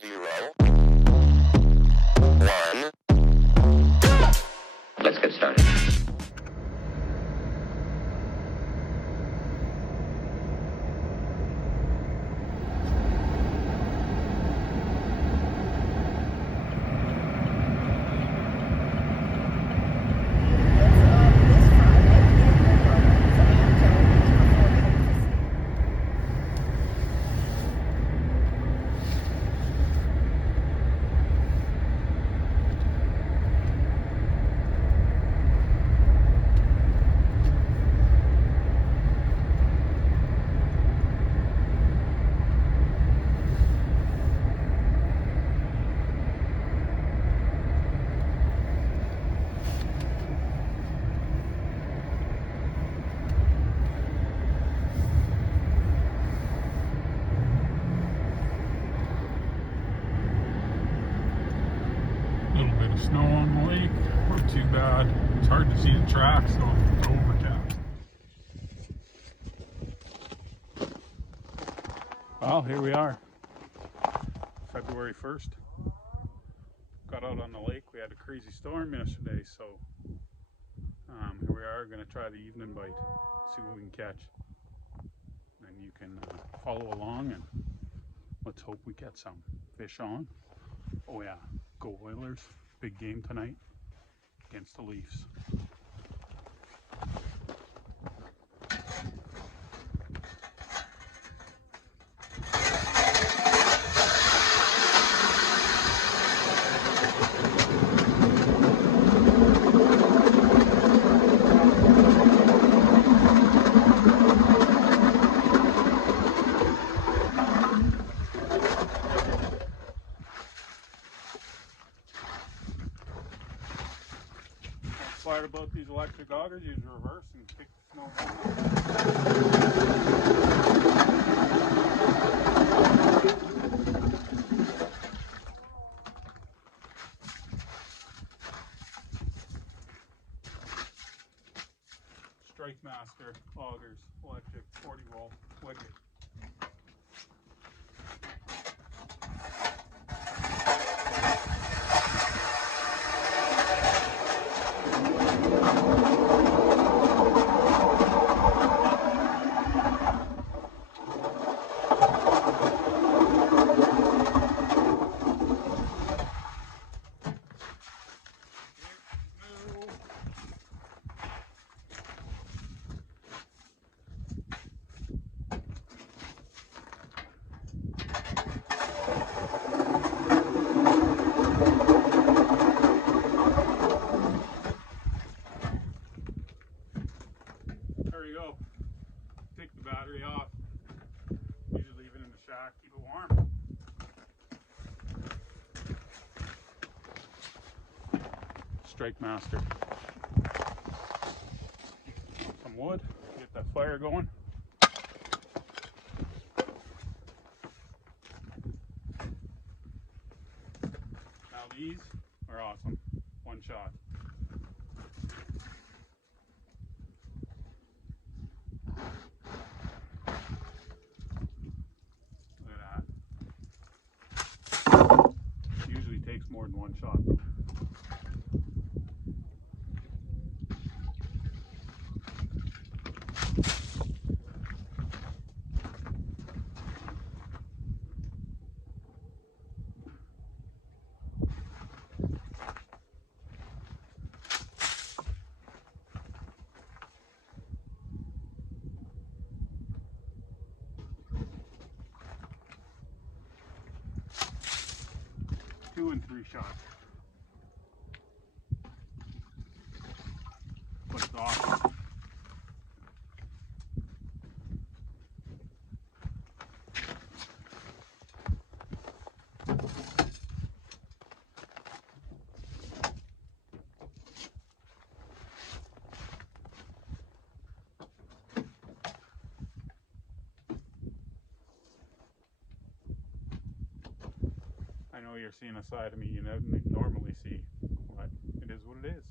0, 1. Let's get started. Snow on the lake, not too bad. It's hard to see the tracks on the overcast. Well, here we are, February 1st. Got out on the lake. We had a crazy storm yesterday, so here we are, going to try the evening bite, see what we can catch. And you can follow along and let's hope we get some fish on. Oh yeah, go Oilers. Big game tonight against the Leafs. Part about these electric augers, use reverse and kick the snow Strike Master augers, electric, 40 volt, wicked. There you go. Take the battery off. Usually leave it in the shack, keep it warm. Strike Master. Some wood, get that fire going. Now these are awesome. One shot. Usually takes more than one shot though. Two and three shots. But it's awesome. I know you're seeing a side of me you never normally see, but it is what it is.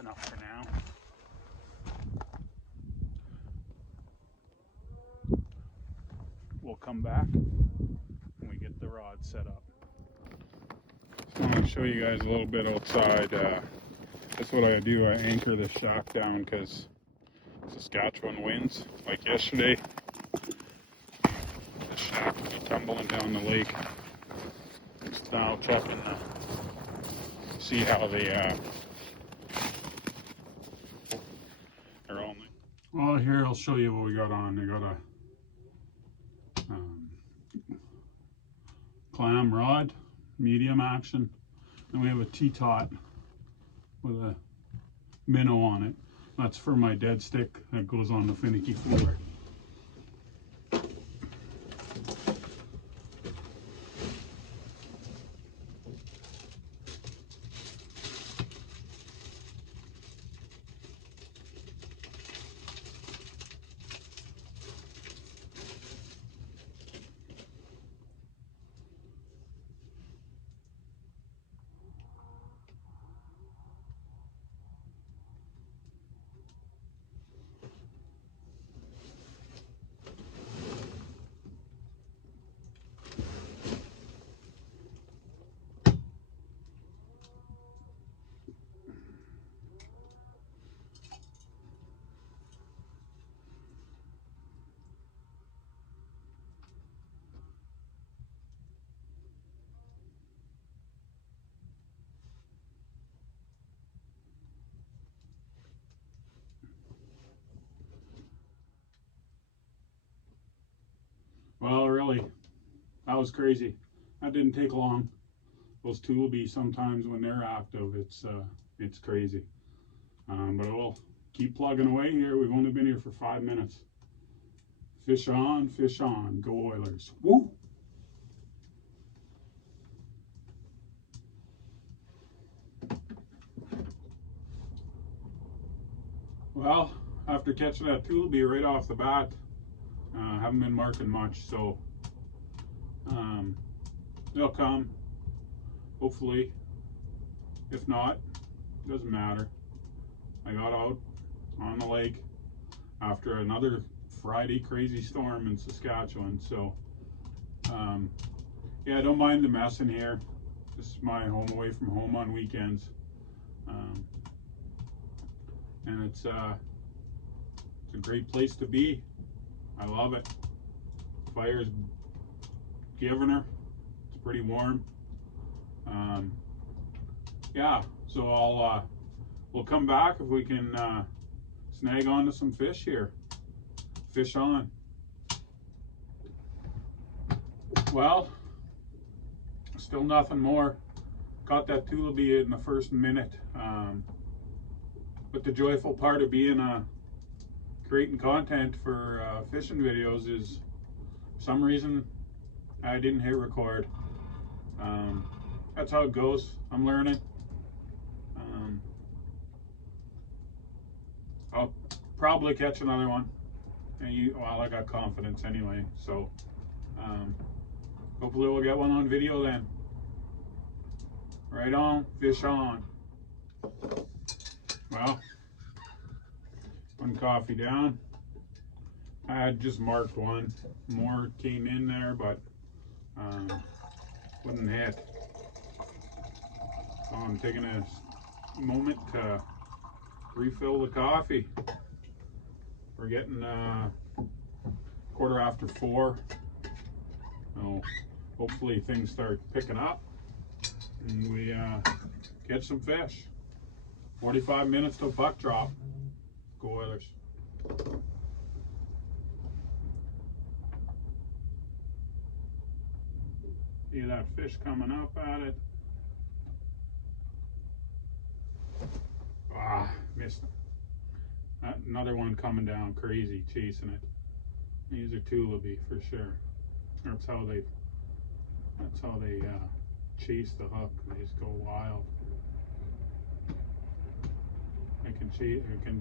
enough for now. We'll come back when we get the rod set up. So I'm going to show you guys a little bit outside. That's what I do. I anchor the shack down because Saskatchewan winds. Like yesterday, the shack was tumbling down the lake. Just now checking to see how they are on. Well, here I'll show you what we got on. We got a clam rod, medium action, and we have a T-tot with a minnow on it. That's for my dead stick that goes on the finicky feeler. Well, really, that was crazy. That didn't take long. Those tulipy, sometimes when they're active, it's crazy. But we'll keep plugging away here. We've only been here for 5 minutes. Fish on, go Oilers. Woo! Well, after catching that tulipy right off the bat, haven't been marking much, so they'll come, hopefully. If not, doesn't matter. I got out on the lake after another Friday crazy storm in Saskatchewan, so yeah, I don't mind the mess in here. This is my home away from home on weekends, and it's a great place to be. I love it. Fire's giving her. It's pretty warm. Yeah, so we'll come back if we can snag onto some fish here. Fish on. Well, still nothing more. Caught that tulipy in the first minute. But the joyful part of being creating content for fishing videos is, for some reason, I didn't hit record. That's how it goes. I'm learning. I'll probably catch another one. And well, I got confidence anyway, so hopefully we'll get one on video then. Right on, fish on. Well, one coffee down. I had just marked one. More came in there, but wouldn't hit. So I'm taking a moment to refill the coffee. We're getting 4:15. So hopefully things start picking up and we catch some fish. 45 minutes till puck drop. Go Oilers. See that fish coming up at it. Ah, missed. Another one coming down crazy, chasing it. These are tulipy for sure. That's how they chase the hook. They just go wild. I can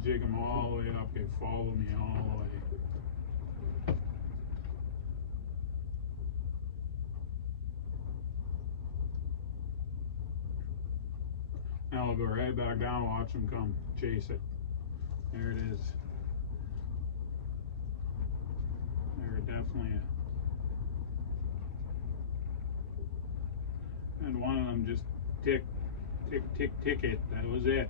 jig them all the way up. They follow me all the way. Now I'll go right back down and watch them come chase it. There it is. There definitely is. And one of them just tick it. That was it.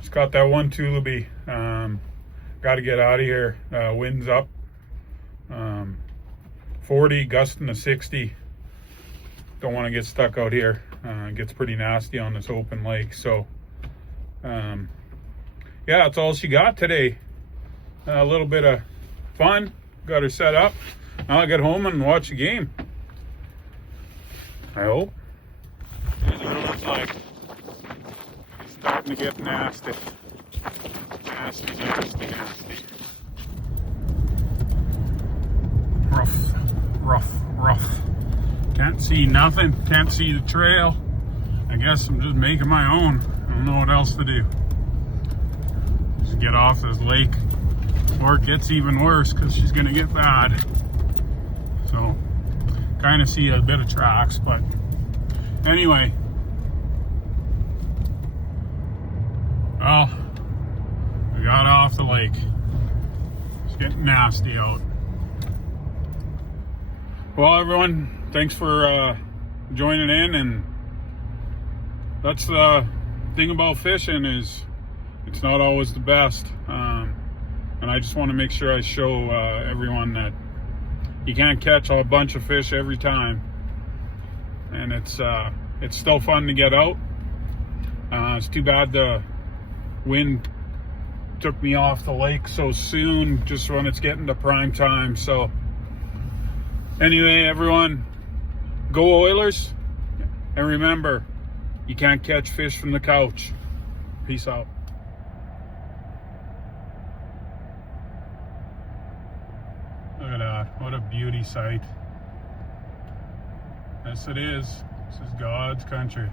Just got that one tulipy. Got to get out of here. Wind's up. 40, gusting to 60. Don't want to get stuck out here. It gets pretty nasty on this open lake. So, yeah, that's all she got today. A little bit of fun. Got her set up. Now I'll get home and watch the game. I hope. Here's what it looks like. It's starting to get nasty. Nasty. Rough. Can't see nothing. Can't see the trail. I guess I'm just making my own. I don't know what else to do. Just get off this lake. Or it gets even worse because she's going to get bad. So, kind of see a bit of tracks, but anyway. Well, we got off the lake. It's getting nasty out. Well, everyone, thanks for joining in, and that's the thing about fishing is it's not always the best, and I just want to make sure I show everyone that you can't catch a bunch of fish every time, and it's still fun to get out. It's too bad the wind took me off the lake so soon, just when it's getting to prime time. So anyway, everyone, go Oilers, and remember, you can't catch fish from the couch. Peace out. Look at that, what a beauty sight. Yes, it is. This is God's country.